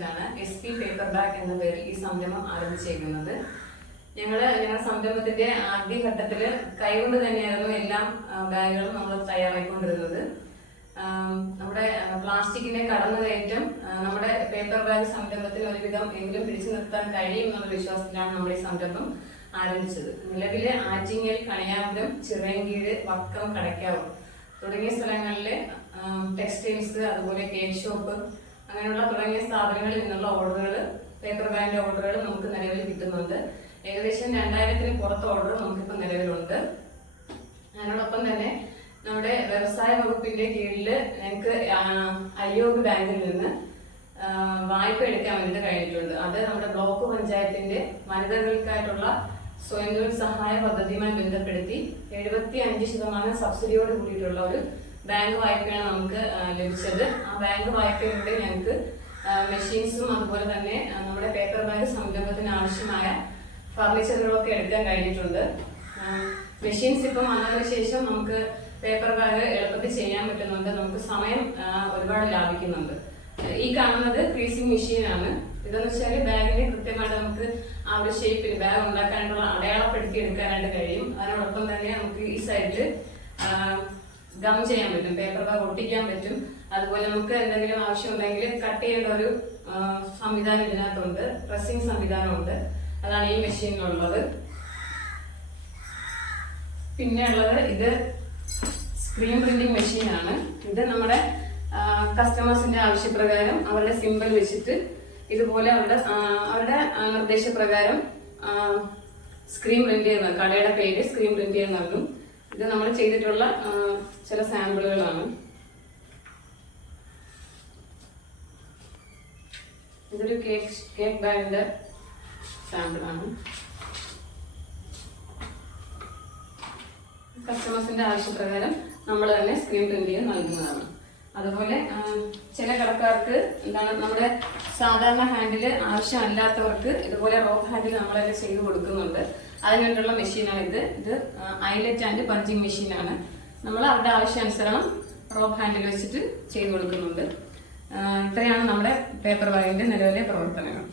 വേണ്ടിയിട്ടാണ് SP paper bag എന്ന പേരിൽ ഈ സംരംഭം ആരംഭിച്ചിരിക്കുന്നത്. ഞങ്ങളുടെ സംരംഭത്തിന്റെ ആദ്യഘട്ടത്തിൽ കൈകൊണ്ട് തന്നെയായിരുന്നു എല്ലാ ബാഗുകളും നമ്മൾ തയ്യാറാക്കിക്കൊണ്ടിരുന്നത്. നമ്മുടെ പ്ലാസ്റ്റിക്കിന്റെ കടന്നുകയറ്റം നമ്മുടെ പേപ്പർ ബാഗ് സംരംഭത്തിന് ഒരുവിധം എങ്കിലും പിടിച്ചു നിർത്താൻ കഴിയും എന്നുള്ള വിശ്വാസത്തിലാണ് നമ്മൾ ഈ സംരംഭം ആരംഭിച്ചത്. നിലവിലെ ആറ്റിങ്ങൽ, കണിയാപുരം, ചിറയൻകീഴ്, വക്കം, കടയ്ക്കാവ് തുടങ്ങിയ സ്ഥലങ്ങളിലെ ടെക്സ്റ്റൈൽസ്, അതുപോലെ കേക്ക് ഷോപ്പ്, അങ്ങനെയുള്ള തുടങ്ങിയ സ്ഥാപനങ്ങളിൽ നിന്നുള്ള ഓർഡറുകൾ, പേപ്പർ ബാഗിന്റെ ഓർഡറുകൾ നമുക്ക് നിലവിൽ കിട്ടുന്നുണ്ട്. ഏകദേശം 2000-ന് പുറത്ത് ഓർഡർ നമുക്കിപ്പോൾ നിലവിലുണ്ട്. അതിനോടൊപ്പം തന്നെ നമ്മുടെ വ്യവസായ വകുപ്പിന്റെ കീഴിൽ ഞങ്ങൾക്ക് അയ്യോഗ് ബാങ്കിൽ നിന്ന് വായ്പ എടുക്കാൻ വേണ്ടിയിട്ട് കഴിഞ്ഞിട്ടുണ്ട്. അത് നമ്മുടെ ബ്ലോക്ക് പഞ്ചായത്തിന്റെ വനിതകൾക്കായിട്ടുള്ള സ്വയം തൊഴിൽ സഹായ പദ്ധതിയുമായി ബന്ധപ്പെടുത്തി 75% സബ്സിഡിയോട് കൂടിയിട്ടുള്ള ഒരു ബാങ്ക് വായ്പയാണ് നമുക്ക് ലഭിച്ചത്. ആ ബാങ്ക് വായ്പയിലൂടെ ഞങ്ങൾക്ക് മെഷീൻസും അതുപോലെ തന്നെ നമ്മുടെ പേപ്പർ ബാഗ് സംരംഭത്തിന് ആവശ്യമായ ഫർണിച്ചറുകളൊക്കെ എടുക്കാൻ കഴിഞ്ഞിട്ടുണ്ട്. മെഷീൻസ് ഇപ്പം വന്നതിന് ശേഷം നമുക്ക് പേപ്പർ ബാഗ് എളുപ്പത്തിൽ ചെയ്യാൻ പറ്റുന്നുണ്ട്. നമുക്ക് സമയം ഒരുപാട് ലാഭിക്കുന്നുണ്ട്. ഈ കാണുന്നത് ക്രീസിംഗ് മെഷീനാണ്. ഇതെന്ന് വെച്ചാൽ ബാഗിനെ കൃത്യമായിട്ട് നമുക്ക് ആ ഒരു ഷേപ്പിൽ ബാഗ് ഉണ്ടാക്കാനായിട്ടുള്ള അടയാളപ്പെടുത്തി എടുക്കാനായിട്ട് കഴിയും. അതിനോടൊപ്പം തന്നെ നമുക്ക് ഈ സൈഡിൽ ഗം ചെയ്യാൻ പറ്റും, പേപ്പർ ബാഗ് ഒട്ടിക്കാൻ പറ്റും. അതുപോലെ നമുക്ക് എന്തെങ്കിലും ആവശ്യമുണ്ടെങ്കിൽ കട്ട് ചെയ്യേണ്ട ഒരു സംവിധാനം ഇതിനകത്തുണ്ട്, പ്രസ്സിംഗ് സംവിധാനമുണ്ട്. അതാണ് ഈ മെഷീനിലുള്ളത്. പിന്നെ ഉള്ളത് ഇത് സ്ക്രീൻ പ്രിന്റിംഗ് മെഷീനാണ്. ഇത് നമ്മുടെ കസ്റ്റമേഴ്സിന്റെ ആവശ്യപ്രകാരം അവരുടെ സിമ്പിൾ വെച്ചിട്ട് ഇതുപോലെ അവരുടെ നിർദ്ദേശപ്രകാരം സ്ക്രീൻ പ്രിന്റ് ചെയ്യുന്ന കടയുടെ പേര് സ്ക്രീൻ പ്രിന്റ് ചെയ്യാൻ നൽകും. ഇത് നമ്മൾ ചെയ്തിട്ടുള്ള ചില സാമ്പിളുകളാണ്. ഇതൊരു കേക്ക് ബാഗിന്റെ സാമ്പിളാണ്. കസ്റ്റമേഴ്സിന്റെ ആവശ്യപ്രകാരം നമ്മൾ തന്നെ സ്ക്രീൻ പ്രിന്റ് ചെയ്ത് നൽകുന്നതാണ്. അതുപോലെ ചില കടക്കാർക്ക് നമ്മുടെ സാധാരണ ഹാൻഡിൽ ആവശ്യമല്ലാത്തവർക്ക് ഇതുപോലെ റോപ്പ് ഹാൻഡിൽ നമ്മളെല്ലാം ചെയ്ത് കൊടുക്കുന്നുണ്ട്. അതിനുവേണ്ടിയുള്ള മെഷീനാണ് ഇത്. ഇത് ഐലറ്റ് ആൻഡ് പഞ്ചിങ് മെഷീനാണ്. നമ്മൾ അവരുടെ ആവശ്യാനുസരണം റോപ്പ് ഹാൻഡിൽ വെച്ചിട്ട് ചെയ്ത് കൊടുക്കുന്നുണ്ട്. ഇത്രയാണ് നമ്മുടെ പേപ്പർ ബാഗിന്റെ നിലവിലെ പ്രവർത്തനങ്ങൾ.